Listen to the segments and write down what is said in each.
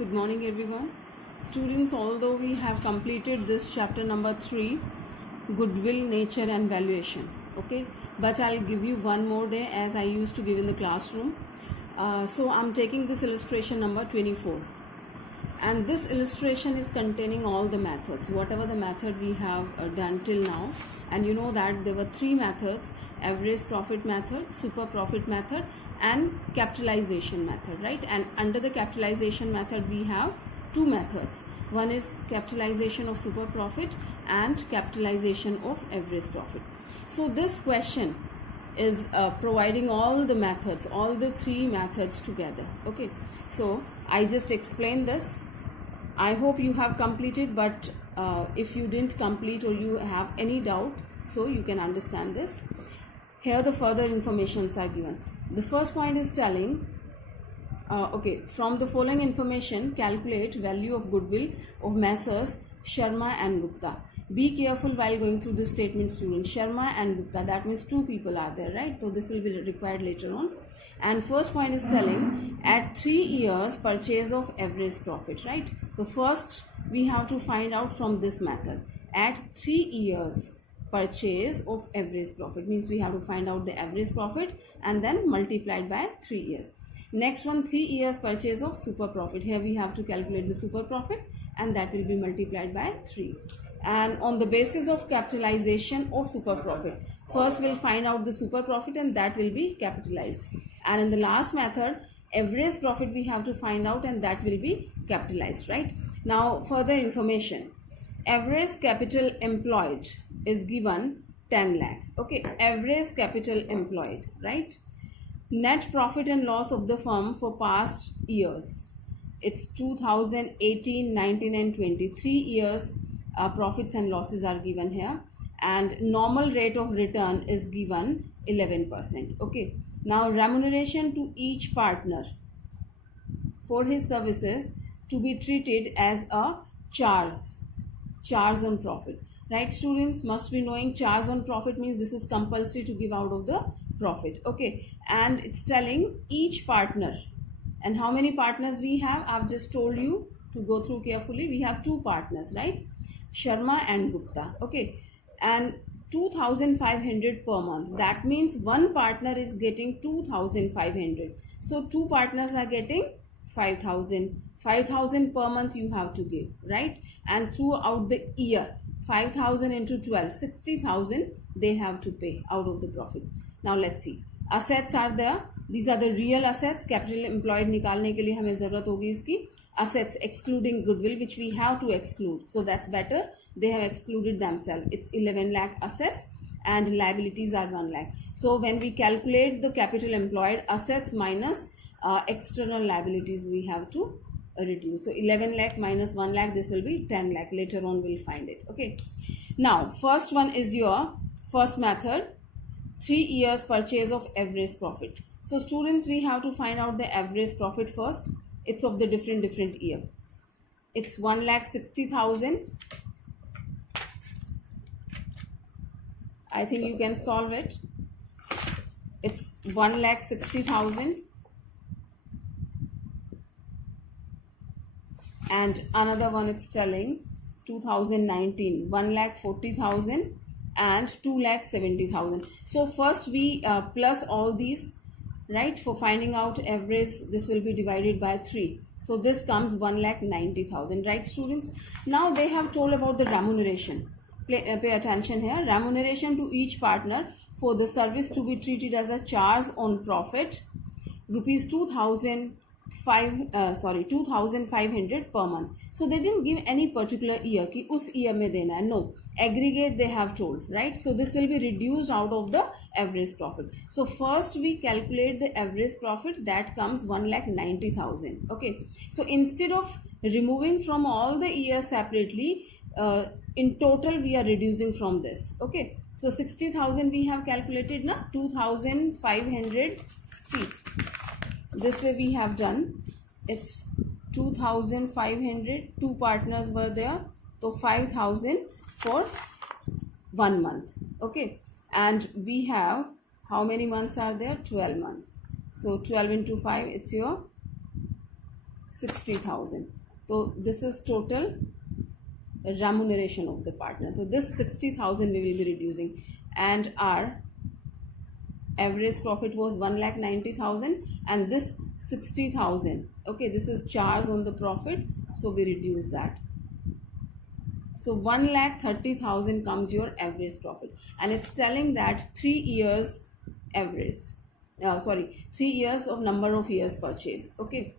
Good morning everyone. Students, although we have completed this chapter number 3, goodwill, nature and valuation, okay, but I'll give you one more day as I used to give in the classroom. So I'm taking this illustration number 24, and this illustration is containing all the methods, whatever the method we have done till now. And you know that there were 3 methods: average profit method, super profit method and capitalization method, right? And under the capitalization method we have 2 methods. One is capitalization of super profit and capitalization of average profit. So this question is providing all the methods, all the 3 methods together, okay? So I just explained this. I hope you have completed, but if you didn't complete or you have any doubt, so you can understand this. Here the further informations are given. The first point is telling, okay, from the following information, calculate value of goodwill of Messrs. Sharma and Gupta. Be careful while going through the statement, students. Sharma and Gupta, that means 2 people are there, right? So this will be required later on. And first point is telling, at 3 years purchase of average profit, right? So first we have to find out from this method. At 3 years purchase of average profit means we have to find out the average profit and then multiplied by 3 years. Next one, 3 years purchase of super profit. Here we have to calculate the super profit and that will be multiplied by 3. And on the basis of capitalization of super profit, first we'll find out the super profit and that will be capitalized. And in the last method, average profit we have to find out and that will be capitalized, right? Now further information. Average capital employed is given 10 lakh, okay? Average capital employed, right? Net profit and loss of the firm for past years, it's 2018, 19 and 20. 3 years profits and losses are given here, and normal rate of return is given 11%, okay? Now remuneration to each partner for his services to be treated as a charge on profit, right? Students must be knowing charge on profit means this is compulsory to give out of the profit, okay? And it's telling each partner. And how many partners we have? I've just told you to go through carefully. We have 2 partners, right? Sharma and Gupta, okay? And 2,500 per month. That means one partner is getting 2,500. So 2 partners are getting 5,000. 5,000 per month you have to give, right? And throughout the year, 5,000 into 12, 60,000 they have to pay out of the profit. Now let's see. Assets are there. These are the real assets. Capital employed निकालने के लिए हमें ज़रूरत होगी इसकी. Assets excluding goodwill, which we have to exclude. So that's better. They have excluded themselves. It's 11 lakh assets and liabilities are 1 lakh. So when we calculate the capital employed, assets minus external liabilities we have to reduce. So 11 lakh minus 1 lakh, this will be 10 lakh. Later on we'll find it, okay? Now first one is your first method, 3 years purchase of average profit. So students, we have to find out the average profit first. It's of the different year. It's 1,60,000. I think you can solve it. It's 1,60,000. And another one, it's telling 2019, 1,40,000 and 2,70,000. So first we plus all these, right? For finding out average, this will be divided by 3. So this comes 1,90,000, right students? Now they have told about the remuneration. Pay attention here. Remuneration to each partner for the service to be treated as a charge on profit, rupees 2,500 per month. So they didn't give any particular year कि उस year में देना है. No, aggregate they have told, right? So this will be reduced out of the average profit. So first we calculate the average profit, that comes 1,90,000, okay? So instead of removing from all the years separately, in total we are reducing from this, okay? So 60,000 we have calculated na, 2,500. See, this way we have done. It's 2,500. 2 partners were there, so 5,000 for 1 month, okay? And we have, how many months are there? 12 months. So 12 into 5, it's your 60,000. So this is total remuneration of the partner. So this 60,000 we will be reducing, and our average profit was 1,90,000, and this 60,000, okay, this is charge on the profit, so we reduce that. So 1,30,000 comes your average profit, and it's telling that 3 years average, 3 years of number of years purchase. Okay,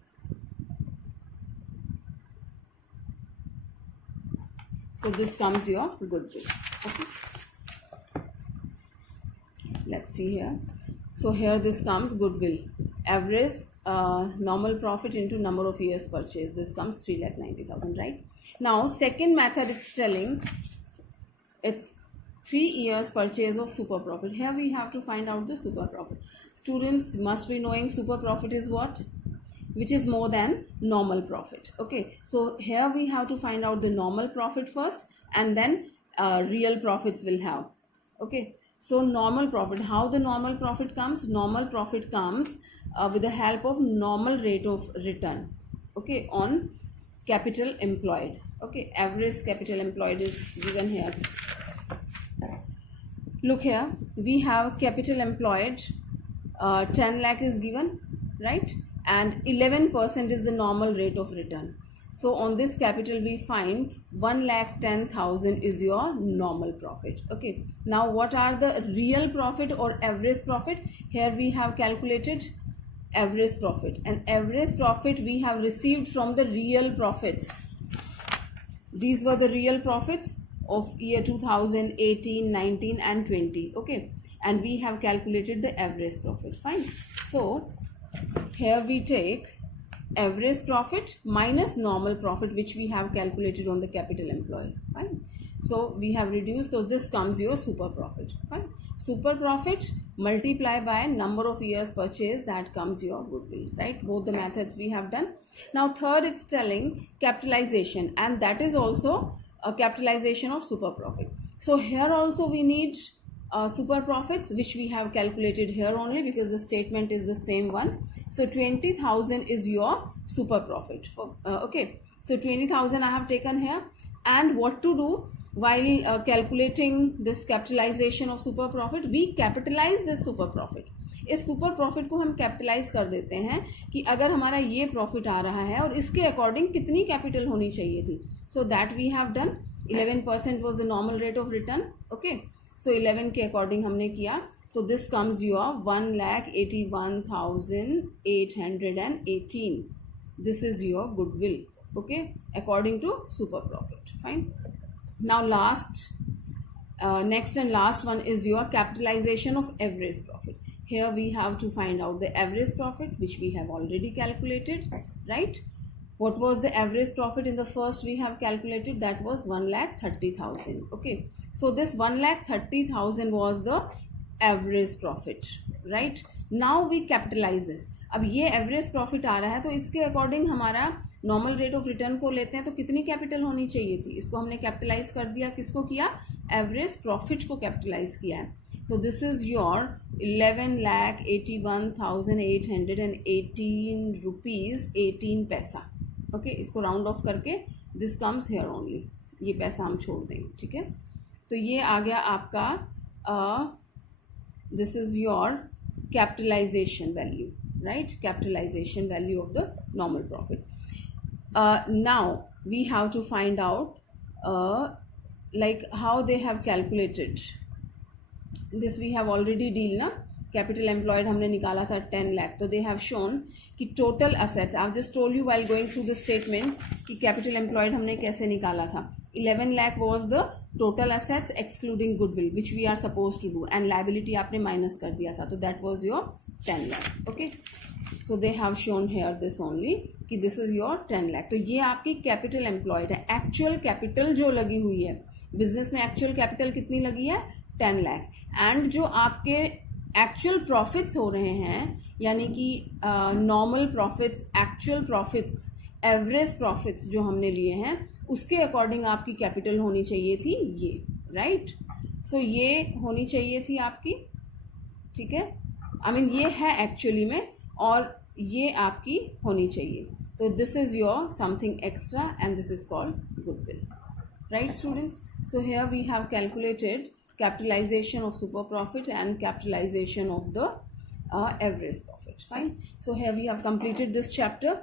so this comes your goodwill. Okay, let's see here. So here this comes goodwill, average normal profit into number of years purchase. This comes 3,90,000, right? Now second method, it's telling it's 3 years purchase of super profit. Here we have to find out the super profit. Students must be knowing super profit is what? Which is more than normal profit. Okay, so here we have to find out the normal profit first, and then real profits will have. Okay, so normal profit, how the normal profit comes? Normal profit comes with the help of normal rate of return, okay, on capital employed. Okay, average capital employed is given here. Look here, we have capital employed 10 lakh is given, right? And 11% is the normal rate of return. So on this capital we find 1,10,000 is your normal profit. Okay, now what are the real profit or average profit? Here we have calculated average profit, and average profit we have received from the real profits. These were the real profits of year 2018, 19 and 20. Okay, and we have calculated the average profit. Fine. So here we take average profit minus normal profit, which we have calculated on the capital employed. Fine. So we have reduced, so this comes your super profit. Fine. Super profit multiply by number of years purchase, that comes your goodwill, right? Both the methods we have done. Now third, it's telling capitalization, and that is also a capitalization of super profit. So here also we need super profits, which we have calculated here only because the statement is the same one. So 20,000 is your super profit. Okay, so 20,000 I have taken here. And what to do while calculating this capitalization of super profit? We capitalize this super profit. इस super profit को हम capitalise कर देते हैं कि अगर हमारा ये प्रॉफिट आ रहा है और इसके अकॉर्डिंग कितनी कैपिटल होनी चाहिए थी. So that we have done. 11% was the normal rate of return. Okay, so 11 के अकॉर्डिंग हमने किया. तो this comes your 1,81,818. This is your goodwill. Okay, according to super profit. Fine. Now next and last one is your capitalization of average profit. Here we have to find out the average profit, which we have already calculated, right? What was the average profit in the first we have calculated? That was 1,30,000. Okay, so this 1,30,000 was the average profit, right? Now we capitalize this. अब ये average profit आ रहा है, तो इसके according हमारा normal rate of return को लेते हैं, तो कितनी कैपिटल होनी चाहिए थी? इसको हमने कैपिटलाइज कर दिया. किसको किया? एवरेज प्रॉफिट को कैपिटलाइज किया है. तो दिस इज योर 11,81,818 रुपीज़ 18 पैसा. ओके, इसको राउंड ऑफ करके दिस कम्स हेयर ओनली. ये पैसा हम छोड़ देंगे. ठीक है, तो ये आ गया आपका this is your capitalization value, right? Capitalization value of the normal profit. Now we have to find out like how they have calculated this. We have already deal na. Capital employed हमने निकाला था 10 lakh. तो they have shown कि total assets, I've just told you while going through the statement कि capital employed हमने कैसे निकाला था. 11 lakh was the total assets excluding goodwill, which we are supposed to do, and liability आपने minus कर दिया था, तो that was your 10 lakh. Okay, so they have shown here this only कि this is your 10 lakh. तो ये आपकी capital employed है. actual capital जो लगी हुई है बिजनेस में, actual capital कितनी लगी है? 10 lakh. and जो आपके एक्चुअल प्रॉफिट्स हो रहे हैं, यानी कि normal profits, actual profits, average profits जो हमने लिए हैं, उसके अकॉर्डिंग आपकी कैपिटल होनी चाहिए थी ये, राइट? सो ये होनी चाहिए थी आपकी. ठीक है, आई मीन ये है एक्चुअली में, और ये आपकी होनी चाहिए. So this is your something extra and this is called goodwill. Right, students? So here we have calculated capitalization of super profit and capitalization of the average profit. Fine. So here we have completed this chapter.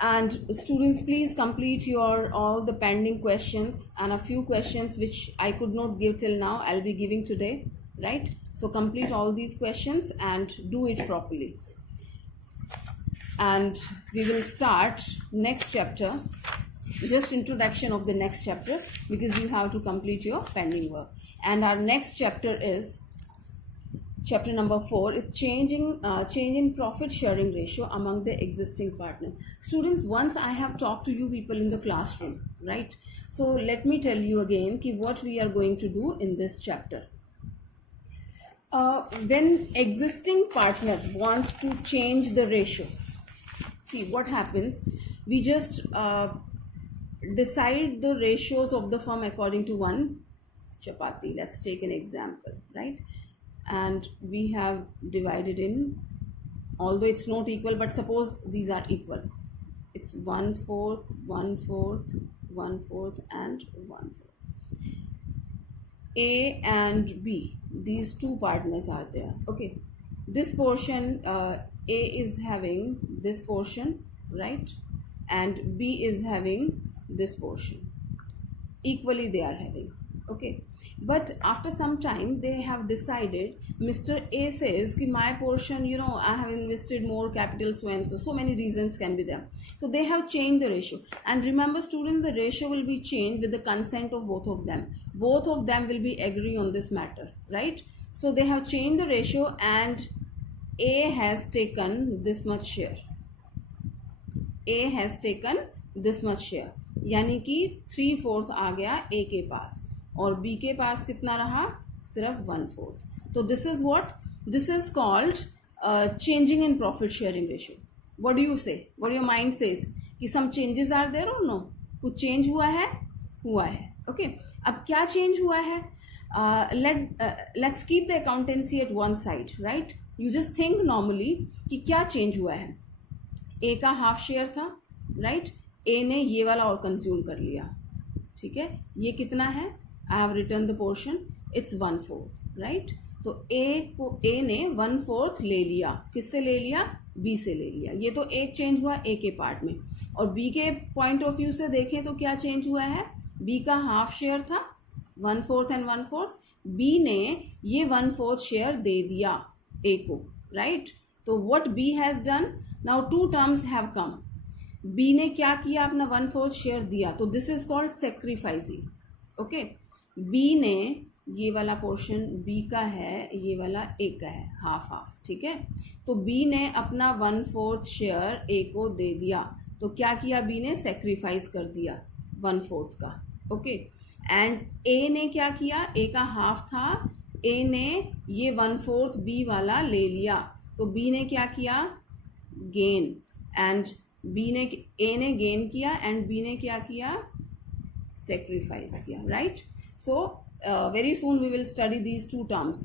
And students, please complete your all the pending questions, and a few questions which I could not give till now I'll be giving today. Right? So complete all these questions and do it properly. And we will start next chapter, just introduction of the next chapter, because you have to complete your pending work. And our next chapter is chapter number 4, is change in profit sharing ratio among the existing partners. Students, once I have talked to you people in the classroom, right? So let me tell you again what we are going to do in this chapter. When existing partner wants to change the ratio, see what happens. We just decide the ratios of the firm according to one chapati. Let's take an example, right? And we have divided in, although it's not equal, but suppose these are equal. It's 1/4, 1/4, 1/4 and 1/4. A and B, these two partners are there. Okay, this portion, A is having this portion, right? And B is having this portion. Equally they are having. Okay, but after some time they have decided, Mr. A says ki my portion, I have invested more capital, so and so many reasons can be there. So they have changed the ratio. And remember students, the ratio will be changed with the consent of both of them. Both of them will be agree on this matter, right? So they have changed the ratio and A has taken this much share. A has taken this much share, यानी कि 3/4 आ गया A के पास और B के पास कितना रहा, सिर्फ 1/4. तो this is what, this is called changing in profit sharing ratio. What do you say? What your mind says? कि some changes are there or no? कुछ change हुआ है? हुआ है. Okay. अब क्या change हुआ है? Let's keep the accountancy at one side, right? You just think normally कि क्या change हुआ है. A का हाफ शेयर था, right? A ने ये वाला और कंज्यूम कर लिया, ठीक है. ये कितना है? I have return the portion, it's 1/4, right. तो A ने 1/4 ले लिया. किससे ले लिया? B से ले लिया. ये तो एक चेंज हुआ A के पार्ट में. और B के पॉइंट ऑफ व्यू से देखें तो क्या चेंज हुआ है? B का हाफ शेयर था 1/4 एंड 1/4. B ने ये 1/4 शेयर दे दिया A को, राइट. तो what B has done, now two terms have come. B ने क्या किया? अपना 1/4 शेयर दिया. तो this is called sacrificing. Okay, B ने ये वाला पोर्शन B का है, ये वाला A का है, हाफ हाफ, ठीक है. तो B ने अपना 1/4 शेयर A को दे दिया. तो क्या किया? B ने सेक्रीफाइस कर दिया 1/4 का. ओके, एंड A ने क्या किया? A का हाफ था, A ने ये 1/4 B वाला ले लिया. तो B ने क्या किया? गेन. एंड A ने गेन किया एंड B ने क्या किया? सेक्रीफाइस किया, right. So very soon we will study these two terms,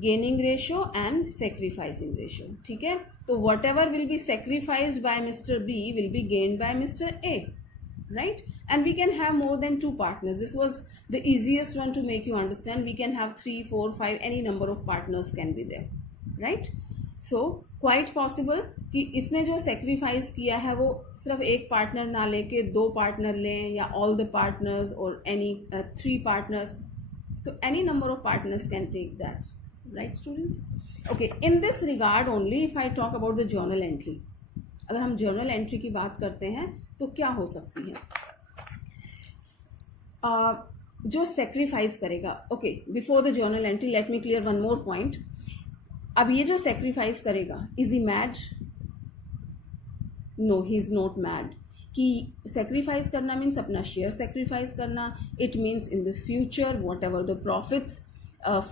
gaining ratio and sacrificing ratio, ठीक है. तो whatever will be sacrificed by mister B will be gained by mister A, right? And we can have more than 2 partners. This was the easiest one to make you understand. We can have 3, 4, 5, any number of partners can be there, right? So quite possible कि इसने जो sacrifice किया है वो सिर्फ एक partner ना लेके 2 पार्टनर लें, या ऑल द पार्टनर्स और एनी 3 पार्टनर्स. तो any number of partners can take that, right students? Okay, in this regard only if I talk about the journal entry, अगर हम जर्नल एंट्री की बात करते हैं तो क्या हो सकती है? जो सेक्रीफाइस करेगा. Okay, before the journal entry let me clear one more point. अब ये जो सेक्रीफाइस करेगा, is he mad? No, he is not mad. कि सेक्रीफाइस करना मीन्स अपना शेयर सेक्रीफाइस करना. It means in the future whatever the profits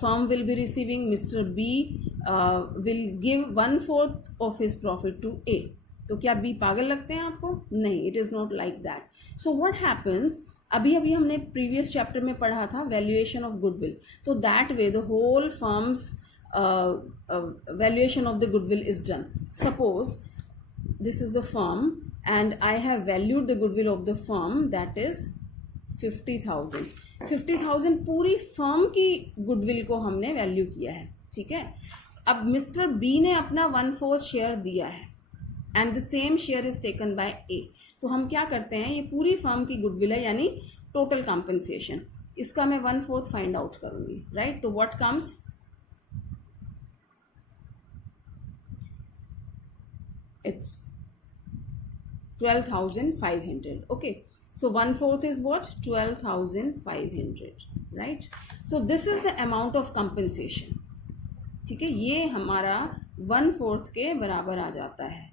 firm will be receiving, Mr. B will give 1/4 of his profit to A. तो क्या B पागल लगते हैं आपको? नहीं, it is not like that. So what happens, अभी हमने previous chapter में पढ़ा था valuation of goodwill. तो that way the whole firm's valuation of the goodwill is done. Suppose this is the firm and I have valued the goodwill of the firm, that is 50,000. 50,000 पूरी firm की goodwill को हमने value किया है, ठीक है। अब मिस्टर बी ने अपना 1/4 शेयर दिया है and the same share is taken by A. तो हम क्या करते हैं, ये पूरी फर्म की गुडविल है यानी टोटल कॉम्पनसेशन, इसका मैं 1/4 फाइंड आउट करूंगी, राइट। तो what comes, it's 12,500, okay। So 1/4 is what? 12,500, right? So this is the amount of compensation, ठीक है। ये हमारा 1/4 के बराबर आ जाता है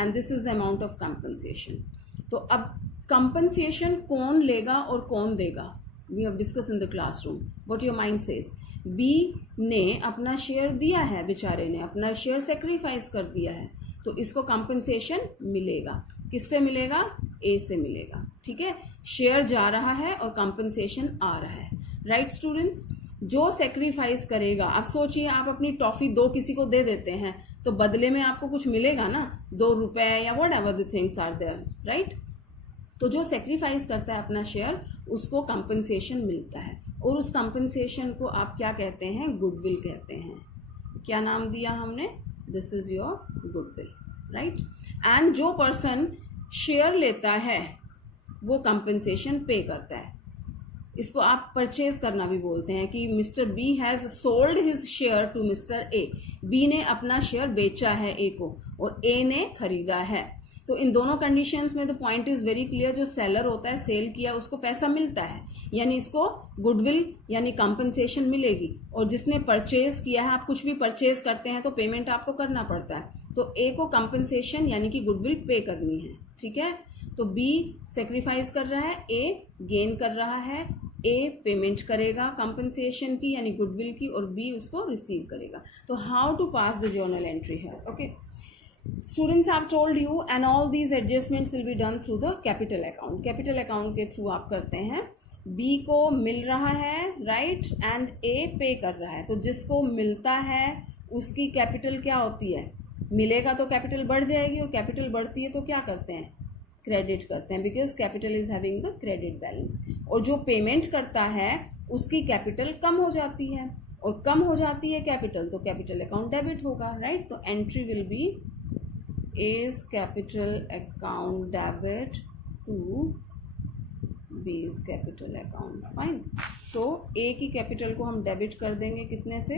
and this is the amount of compensation। तो अब compensation कौन लेगा और कौन देगा, we have discussed in the classroom, what your mind says। B ने अपना शेयर दिया है, बेचारे ने अपना शेयर सेक्रीफाइस कर दिया है, तो इसको कंपनसेशन मिलेगा, किससे मिलेगा, ए से मिलेगा, ठीक है। शेयर जा रहा है और कंपनसेशन आ रहा है, राइट स्टूडेंट्स। जो सेक्रीफाइस करेगा, आप सोचिए आप अपनी टॉफी 2 किसी को दे देते हैं तो बदले में आपको कुछ मिलेगा ना, 2 रुपए या whatever the things are there, right. तो जो सेक्रीफाइस करता है अपना शेयर, उसको कंपनसेशन मिलता है, और उस कंपनसेशन को आप क्या कहते हैं, गुडविल कहते हैं। क्या नाम दिया हमने, this is your goodwill, right. And जो पर्सन शेयर लेता है वो कंपनसेशन पे करता है, इसको आप परचेज करना भी बोलते हैं कि mister B has sold his share to mister A. B ने अपना शेयर बेचा है ए को और ए ने खरीदा है। तो इन दोनों कंडीशंस में the point is very clear, जो सेलर होता है, सेल किया, उसको पैसा मिलता है, यानी इसको गुडविल यानी कंपनसेशन मिलेगी। और जिसने परचेज किया है, आप कुछ भी परचेज करते हैं तो पेमेंट आपको करना पड़ता है, तो ए को कंपनसेशन यानी कि गुडविल पे करनी है, ठीक है। तो बी सेक्रीफाइस कर रहा है, ए गेन कर रहा है, ए पेमेंट करेगा कंपनसेशन की यानी गुडविल की, और बी उसको रिसीव करेगा। तो how to pass the journal entry है, okay students. I have told you and all these adjustments will be done through the capital account. Capital account के थ्रू आप करते हैं। बी को मिल रहा है, राइट, एंड ए पे कर रहा है। तो जिसको मिलता है उसकी कैपिटल क्या होती है, मिलेगा तो कैपिटल बढ़ जाएगी, और कैपिटल बढ़ती है तो क्या करते हैं, क्रेडिट करते हैं, because capital is having the credit balance. और जो पेमेंट करता है उसकी कैपिटल कम हो जाती है, और कम हो जाती है कैपिटल तो कैपिटल अकाउंट डेबिट होगा, राइट। तो entry will be as capital account debit to B's capital account, fine. So A की कैपिटल को हम डेबिट कर देंगे कितने से,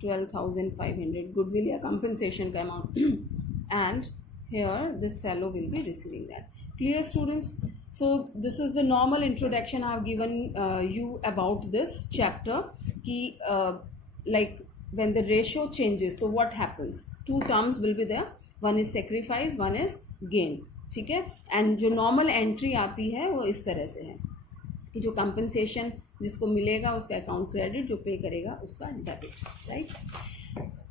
12,500 गुडविल या कंपनसेशन का amount, and here this fellow will be receiving that. Clear students? So this is the normal introduction I have given you about this chapter ki like when the ratio changes, so what happens, 2 terms will be there, one is sacrifice, one is gain, ठीक है। and जो normal entry आती है वो इस तरह से है कि जो compensation जिसको मिलेगा उसका अकाउंट क्रेडिट, जो पे करेगा उसका debit, right.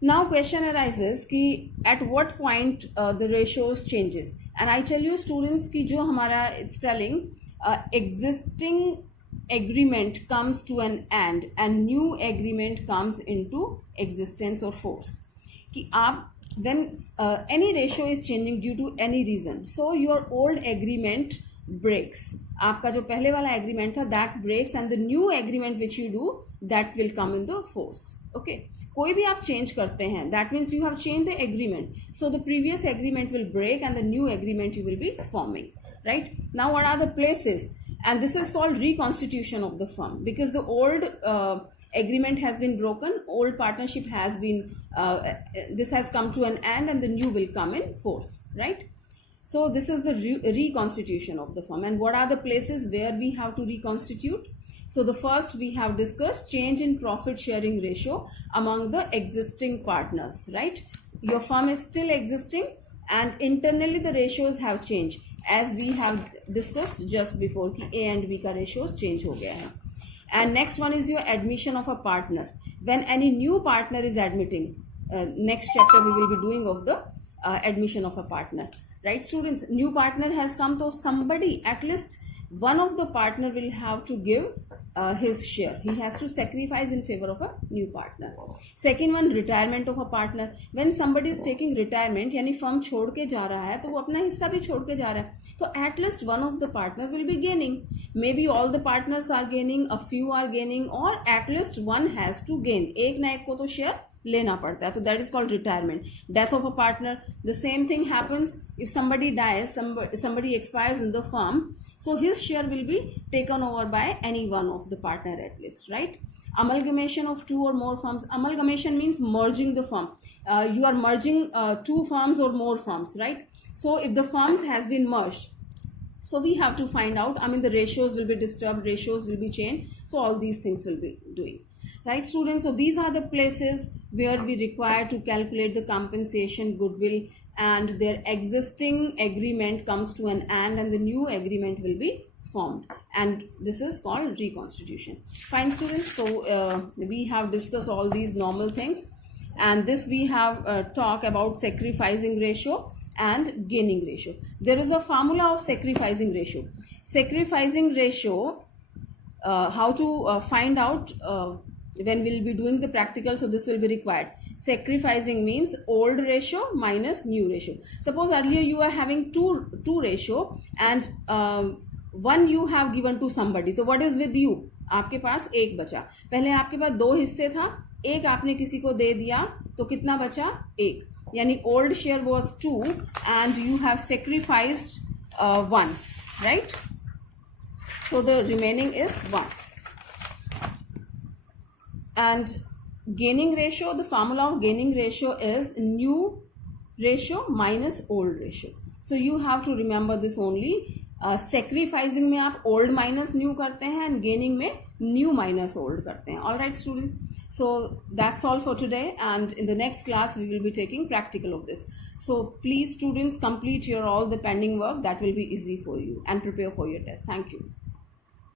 Now question arises कि at what point the ratios changes, and I tell you students कि जो हमारा it's telling existing agreement comes to an end and new agreement comes into existence or force, कि आप when any ratio is changing due to any reason, so your old agreement breaks, आपका जो पहले वाला agreement था that breaks and the new agreement which you do that will come in the force, okay। कोई भी आप change करते हैं, that means you have change the agreement, so the previous agreement will break and the new agreement you will be forming, right. Now what are the places, and this is called reconstitution of the firm, because the old agreement has been broken, old partnership has been this has come to an end and the new will come in force, right. So this is the reconstitution of the firm, and what are the places where we have to reconstitute? So the first we have discussed change in profit sharing ratio among the existing partners, right. Your firm is still existing and internally the ratios have changed as we have discussed just before कि A and B का ratios change हो गया है। And next one is your admission of a partner. When any new partner is admitting, next chapter we will be doing of the admission of a partner, right students. New partner has come, so somebody, at least one of the partner will have to give his share. He has to sacrifice in favor of a new partner. Second one, retirement of a partner. When somebody is taking retirement, यानी firm छोड़ के जा रहा है तो वो अपना हिस्सा भी छोड़ के जा रहा है, तो at least one of the partner will be gaining. Maybe all the partners are gaining, a few are gaining, or at least one has to gain. एक ना एक को तो share लेना पड़ता है, तो that is called retirement. Death of a partner. The same thing happens if somebody dies, somebody expires in the firm, so his share will be taken over by any one of the partner at least, right? Amalgamation of two or more firms. Amalgamation means merging the firm. You are merging two firms or more firms, right? So if the firms has been merged, so we have to find out, I mean the ratios will be disturbed, ratios will be changed, so all these things will be doing. Right, students? So these are the places where we require to calculate the compensation, goodwill, and their existing agreement comes to an end and the new agreement will be formed, and this is called reconstitution. Fine, students? So we have discussed all these normal things, and this we have talked about sacrificing ratio and gaining ratio. There is a formula of sacrificing ratio. Sacrificing ratio, how to find out when we'll be doing the practical, so this will be required. Sacrificing means old ratio minus new ratio. Suppose earlier you are having two ratio and one you have given to somebody, so what is with you? आपके पास एक बचा. पहले आपके पास दो हिस्से था, एक आपने किसी को दे दिया, तो कितना बचा? एक. यानी old share was 2 and you have sacrificed 1, right? So the remaining is 1. And gaining ratio, the formula of gaining ratio is new ratio minus old ratio. So you have to remember this only. Sacrificing में आप old minus new करते हैं and gaining में new minus old करते हैं. Alright, students. So that's all for today, and in the next class we will be taking practical of this. So please, students, complete your all the pending work. That will be easy for you, and prepare for your test. Thank you.